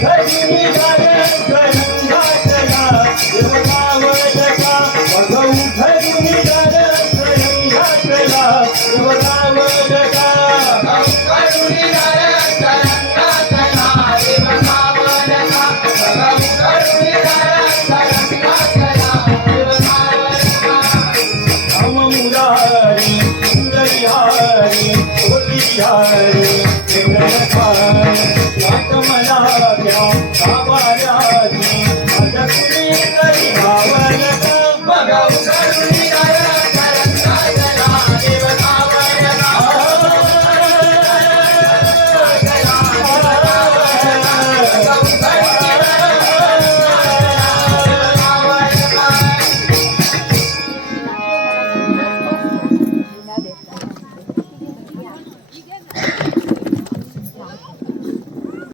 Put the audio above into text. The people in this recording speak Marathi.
गणराय सौदावीर कापाय नमो नमो गणराय सौदावीर कापाय नमो मला मग